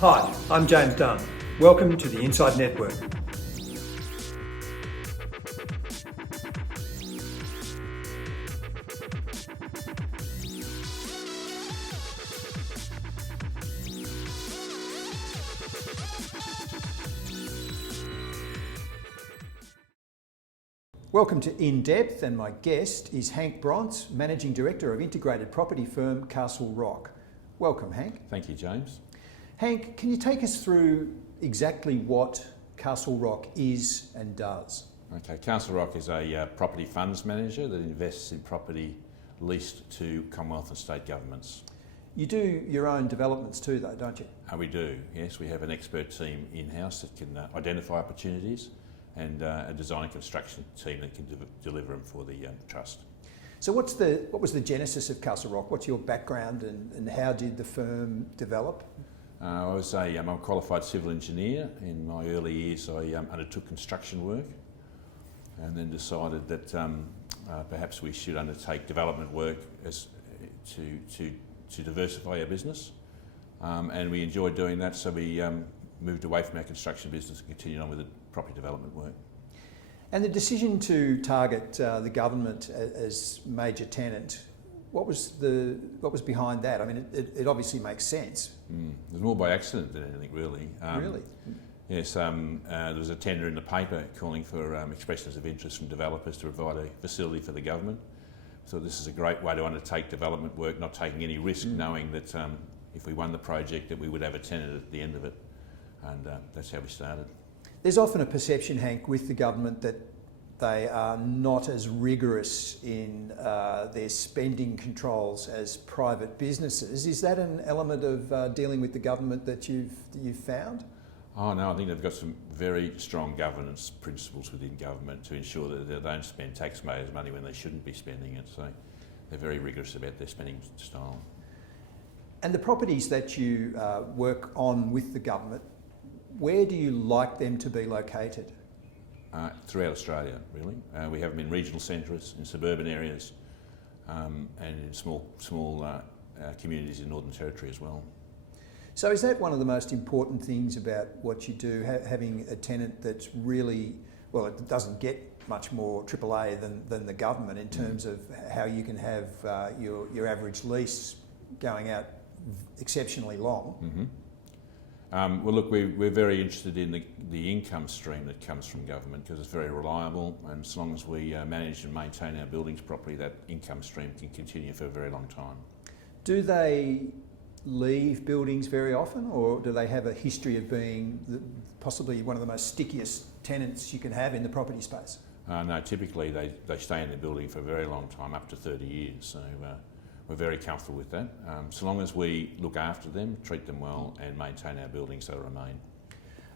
Hi, I'm James Dunn. Welcome to the Inside Network. Welcome to INDepth, and my guest is Hank Bronts, Managing Director of integrated property firm Castlerock. Welcome, Hank. Thank you, James. Hank, can you take us through exactly what Castlerock is and does? Okay, Castlerock is a property funds manager that invests in property leased to Commonwealth and state governments. You do your own developments too, though, don't you? We do, yes. We have an expert team in-house that can identify opportunities and a design and construction team that can deliver them for the trust. So what was the genesis of Castlerock? What's your background and how did the firm develop? I'm a qualified civil engineer. In my early years I undertook construction work and then decided that perhaps we should undertake development work to diversify our business, and we enjoyed doing that, so we moved away from our construction business and continued on with the property development work. And the decision to target the government as major tenant, what was behind that? I mean, it obviously makes sense. It was more by accident than anything, really. Really? Yes, there was a tender in the paper calling for expressions of interest from developers to provide a facility for the government. So this is a great way to undertake development work, not taking any risk, knowing that if we won the project that we would have a tenant at the end of it, and that's how we started. There's often a perception, Hank, with the government that they are not as rigorous in their spending controls as private businesses. Is that an element of dealing with the government that you've found? Oh no, I think they've got some very strong governance principles within government to ensure that they don't spend taxpayers' money when they shouldn't be spending it. So they're very rigorous about their spending style. And the properties that you work on with the government, where do you like them to be located? Throughout Australia, really. We have them in regional centres, in suburban areas, and in small communities in Northern Territory as well. So is that one of the most important things about what you do, having a tenant that's really, well, it doesn't get much more AAA than the government in terms of how you can have your average lease going out exceptionally long? Mm-hmm. Well, look, we're very interested in the income stream that comes from government because it's very reliable, and as long as we manage and maintain our buildings properly, that income stream can continue for a very long time. Do they leave buildings very often, or do they have a history of being possibly one of the most stickiest tenants you can have in the property space? No, typically they stay in the building for a very long time, up to 30 years, so we're very comfortable with that. So long as we look after them, treat them well and maintain our buildings, they'll remain.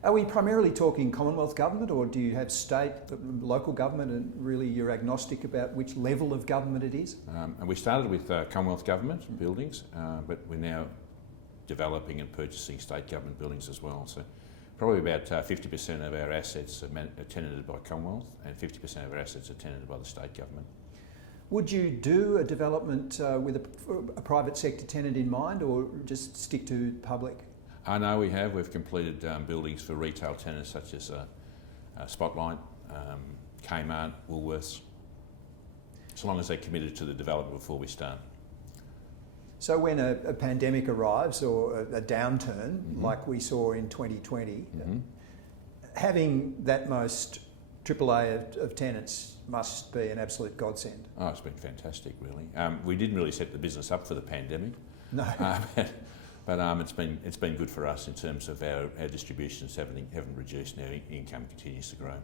Are we primarily talking Commonwealth government, or do you have state, local government, and really you're agnostic about which level of government it is? And we started with Commonwealth government buildings, but we're now developing and purchasing state government buildings as well. So probably about 50% of our assets are tenanted by Commonwealth and 50% of our assets are tenanted by the state government. Would you do a development with a private sector tenant in mind, or just stick to public? No, we've completed buildings for retail tenants such as Spotlight, Kmart, Woolworths, so long as they're committed to the development before we start. So when a pandemic arrives or a downturn like we saw in 2020, having that most AAA of tenants must be an absolute godsend. Oh, it's been fantastic, really. We didn't really set the business up for the pandemic. No. But it's been good for us in terms of our distributions haven't reduced and our income continues to grow.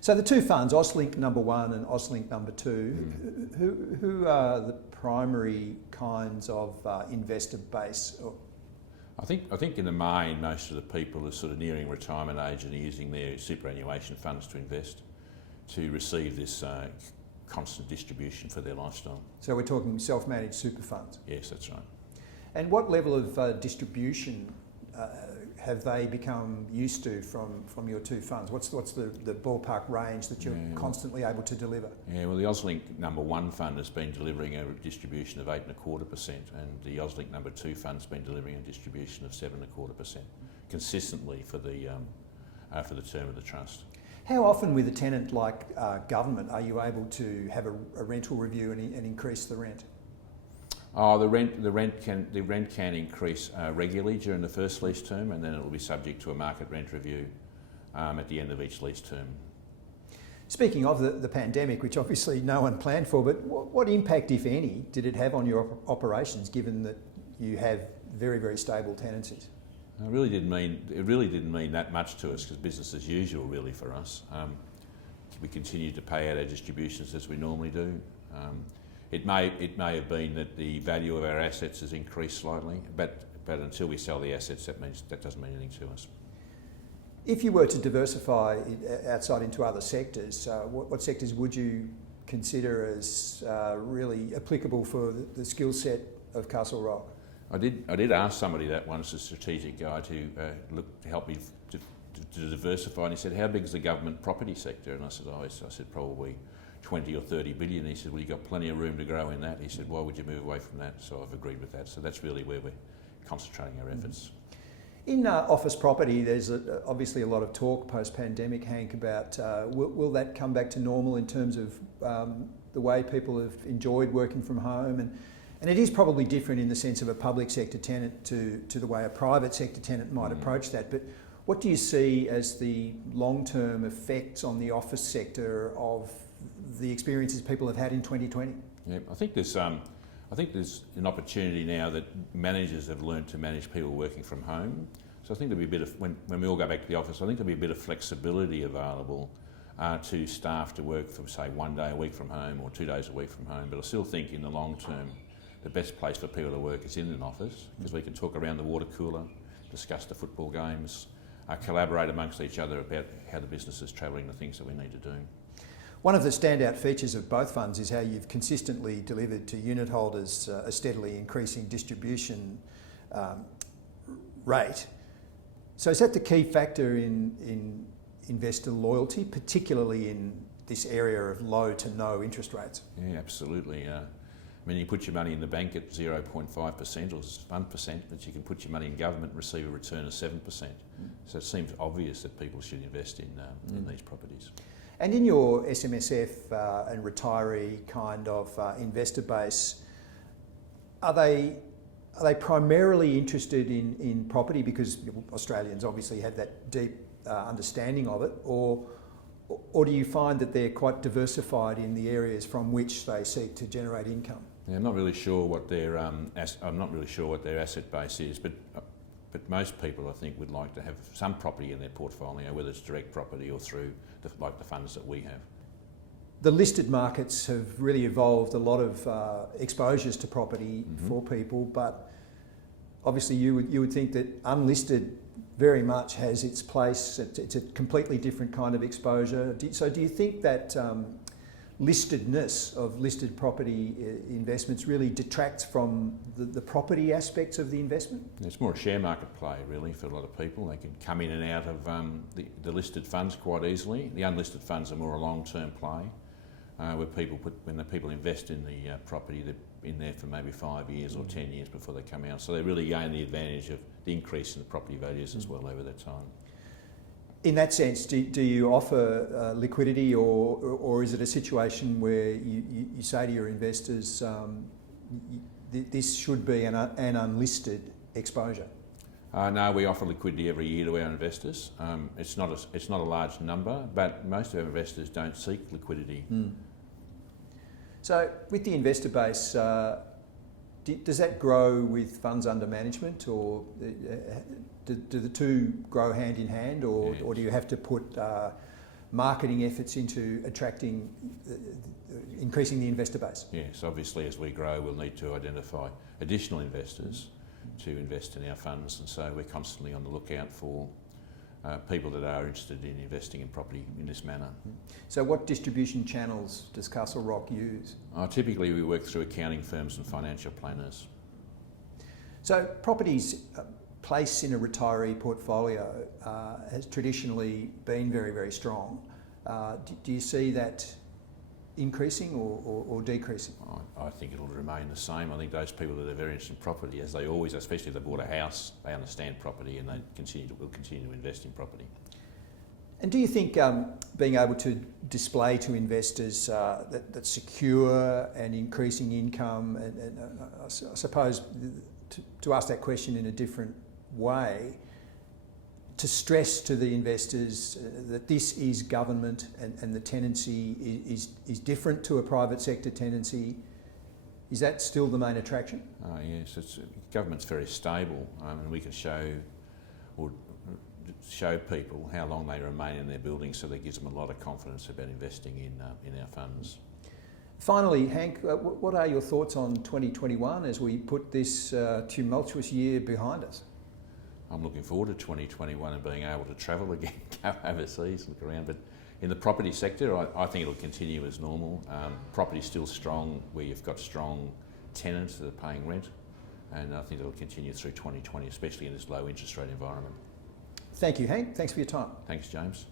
So the two funds, Auslink number 1 and Auslink number 2, who are the primary kinds of investor base? I think in the main, most of the people are sort of nearing retirement age and are using their superannuation funds to invest to receive this constant distribution for their lifestyle. So we're talking self-managed super funds? Yes, that's right. And what level of distribution have they become used to from your two funds? What's the ballpark range that you're constantly able to deliver? Yeah, well, the Auslink number 1 fund has been delivering a distribution of 8.25%, and the Auslink number 2 fund's been delivering a distribution of 7.25% consistently for the term of the trust. How often with a tenant like Government are you able to have a rental review and increase the rent? Oh, the rent can increase regularly during the first lease term, and then it will be subject to a market rent review at the end of each lease term. Speaking of the pandemic, which obviously no one planned for, but what impact, if any, did it have on your operations, given that you have very, very stable tenancies? It really didn't mean that much to us, because business as usual really for us. We continued to pay out our distributions as we normally do. It may have been that the value of our assets has increased slightly, but until we sell the assets, that doesn't mean anything to us. If you were to diversify outside into other sectors, what sectors would you consider as really applicable for the skill set of Castlerock? I did ask somebody that once, a strategic guy, to help me to diversify, and he said, "How big is the government property sector?" And I said, "Probably 20 or 30 billion. He said, "Well, you've got plenty of room to grow in that." He said, "Why would you move away from that?" So I've agreed with that. So that's really where we're concentrating our efforts. In office property, there's obviously a lot of talk post-pandemic, Hank, about will that come back to normal in terms of the way people have enjoyed working from home? And it is probably different in the sense of a public sector tenant to the way a private sector tenant might approach that. But what do you see as the long-term effects on the office sector of the experiences people have had in 2020? Yeah, I think there's an opportunity now that managers have learned to manage people working from home. So I think there'll be a bit of, when we all go back to the office, I think there'll be a bit of flexibility available to staff to work from, say, 1 day a week from home or 2 days a week from home. But I still think in the long term, the best place for people to work is in an office, because we can talk around the water cooler, discuss the football games, collaborate amongst each other about how the business is travelling, the things that we need to do. One of the standout features of both funds is how you've consistently delivered to unit holders a steadily increasing distribution rate. So is that the key factor in investor loyalty, particularly in this area of low to no interest rates? Yeah, absolutely. I mean, you put your money in the bank at 0.5% or 1%, but you can put your money in government and receive a return of 7%. So it seems obvious that people should invest in these properties. And in your SMSF and retiree kind of investor base, are they primarily interested in property because Australians obviously have that deep understanding of it, or do you find that they're quite diversified in the areas from which they seek to generate income? Yeah, I'm not really sure what their asset base is, but most people, I think, would like to have some property in their portfolio, whether it's direct property or through the funds that we have. The listed markets have really evolved a lot of exposures to property for people, but obviously you would think that unlisted very much has its place. It's a completely different kind of exposure. So do you think that listedness of listed property investments really detracts from the property aspects of the investment? It's more a share market play, really, for a lot of people. They can come in and out of the listed funds quite easily. The unlisted funds are more a long-term play, where when the people invest in the property, they're in there for maybe 5 years or 10 years before they come out. So they really gain the advantage of the increase in the property values as well over that time. In that sense, do you offer liquidity, or is it a situation where you say to your investors, this should be an unlisted exposure? No, we offer liquidity every year to our investors. It's not a large number, but most of our investors don't seek liquidity. So with the investor base, does that grow with funds under management, or do the two grow hand in hand, or do you have to put marketing efforts into increasing the investor base? Yes, obviously as we grow we'll need to identify additional investors to invest in our funds, and so we're constantly on the lookout for people that are interested in investing in property in this manner. So what distribution channels does Castlerock use? Typically we work through accounting firms and financial planners. So properties place in a retiree portfolio has traditionally been very, very strong. Do you see that increasing or decreasing? I think it'll remain the same. I think those people that are very interested in property, as they always, especially if they bought a house, they understand property and they will continue to invest in property. And do you think being able to display to investors that secure and increasing income, and I suppose to ask that question in a different way, to stress to the investors that this is government and the tenancy is different to a private sector tenancy, is that still the main attraction? Yes, government's very stable, and we can show people how long they remain in their buildings, so that gives them a lot of confidence about investing in our funds. Finally, Hank, what are your thoughts on 2021 as we put this tumultuous year behind us? I'm looking forward to 2021 and being able to travel again, go overseas, look around. But in the property sector, I think it'll continue as normal. Property's still strong, where you've got strong tenants that are paying rent, and I think it'll continue through 2020, especially in this low interest rate environment. Thank you, Hank. Thanks for your time. Thanks, James.